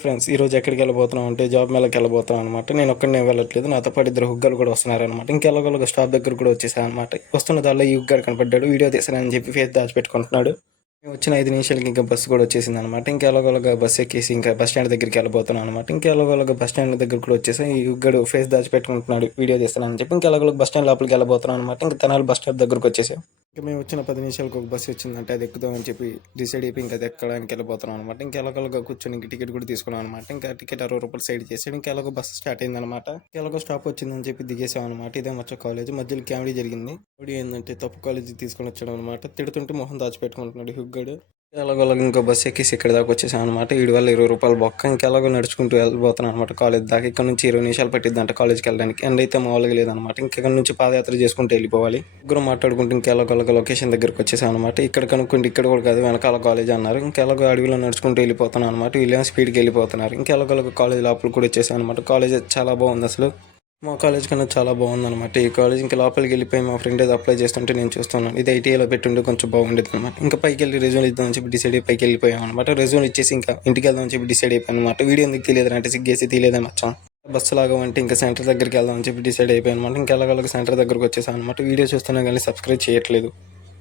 Friends ఈరోజు ఎక్కడికి వెళ్ళబోతున్నాం అంటే జాబ్ మేళకి వెళ్ళబోతున్నాం అనమాట. నేను ఒక్కడినే వెళ్ళట్లేదు, నాతో పాటు ఇద్దరు హుగ్గాలు కూడా వస్తున్నారనమాట. ఇంకెలాగోలాగా స్టాప్ దగ్గర కూడా వచ్చేసాను అనమాట. వస్తున్న దారిలో ఈ హుగ్గాడు కనపడ్డాడు, వీడియో తీసానని చెప్పి ఫేస్ దాచిపెట్టుకుంటున్నాడు. మేము వచ్చిన 5 నిమిషాలకి ఇంకా బస్సు కూడా వచ్చేసింది అనమాట. ఇంకెలాగోలాగా బస్సు ఎక్కేసి ఇంకా బస్ స్టాండ్ దగ్గరికి వెళ్ళబోతున్నాం అనమాట. ఇంకెలాగోలాగా బస్ స్టాండ్ దగ్గర కూడా వచ్చేసాం. ఈ హుగ్గాడు ఫేస్ దాచిపెట్టుకుంటున్నాడు, వీడియో తీస్తానని చెప్పి ఇంకెలాగోలాగా బస్ స్టాండ్ లోపలికి వెళ్ళబోతున్నాం అనమాట. ఇంకా తెనాలి బస్ స్టాప్ దగ్గరకు వచ్చేసాం. ఇంకా మేము వచ్చిన 10 నిమిషాలకు ఒక బస్సు వచ్చిందంటే అది ఎక్కుదామని చెప్పి డిసైడ్ అయిపోయి ఇంకా అది ఎక్కడానికి వెళ్ళిపోతున్నాం అనమాట. ఇంకా ఎలాగోలాగా కూర్చొని ఇంక టికెట్ కూడా తీసుకున్నాం అనమాట. ఇంకా టికెట్ 60 రూపాయలు సైడ్ చేసాడు. ఇంకా ఎలాగో బస్సు స్టార్ట్ అయిందనమాట. ఎలాగో స్టాప్ వచ్చిందని చెప్పి దిగేసాం అనమాట. ఇదే మచ్చ కాలేజ్ మధ్యలో కామెడీ జరిగింది. కామెడీ ఏంటంటే తప్పు కాలేజీ తీసుకొని వచ్చాడు అనమాట. తిడుతుంటే మొహం దాచిపెట్టుకుంటున్నాడు హుగ్గాడు. ఎలాగోలాగా ఇంకో బస్సు ఎక్కేసి ఇక్కడ దాకా వచ్చేసాం అనమాట. వీడి వల్ల 20 రూపాయలు బొక్క. ఇంకెలాగో నడుచుకుంటూ వెళ్ళిపోతున్నాం అనమాట కాలేజ్ దాకా. ఇక్కడ నుంచి 20 నిమిషాలు పట్టిద్దంట కాలేజ్కి వెళ్ళడానికి. ఎండ్ అయితే మామూలుగా లేదనమాట. ఇక్కడ నుంచి పాదయాత్ర చేసుకుంటూ వెళ్ళిపోవాలి. ముగ్గురు మాట్లాడుకుంటూ ఇంకెలాగోలాగా లొకేషన్ దగ్గరకు వచ్చేసాం అనమాట. ఇక్కడ కనుక్కుంటే ఇక్కడ కూడా కాదు, వెనకాల కాలేజ్ అన్నారు. ఇంకెలాగో అడవిలో నడుచుకుంటూ వెళ్ళిపోతున్నాం అనమాట. వీళ్ళేమో స్పీడ్కి వెళ్ళిపోతున్నారు. ఇంకెలాగోలాగా కాలేజ్ లోపల కూడా వచ్చేసాం అనమాట. కాలేజ్ చాలా బాగుంది అసలు. మా కాలేజ్ కన్నా చాలా బాగుందన్నమాట ఈ కాలేజ్. ఇంకా లోపలికి వెళ్ళిపోయి మా ఫ్రెండ్ ఏదో అప్లై చేస్తుంటే నేను చూస్తున్నాను. ఇది ఐటీఐలో పెట్టుండే కొంచెం బాగుండేది అనమాట. ఇంకా పైకి వెళ్ళి రెజ్యూమ్ ఇద్దామని చెప్పి డిసైడ్ అయ్యి పైకి వెళ్ళిపోయాం అనమాట. రెజ్యూమ్ ఇచ్చేసి ఇంకా ఇంటికి వెళ్దామని చెప్పి డిసైడ్ అయిపోయాను అనమాట. వీడియో ఎందుకు తెలియదు అంటే సిగ్గేసి తెలియదని వచ్చాం. బస్సు లాగా అంటే ఇంకా సెంటర్ దగ్గరికి వెళ్దామని చెప్పి డిసైడ్ అయిపోయాను అనమాట. ఇంకా ఎలాగోలాగా సెంటర్ దగ్గరకు వచ్చేసాను అనమాట. వీడియో చూస్తున్నా కానీ సబ్స్క్రైబ్ చేయట్లేదు.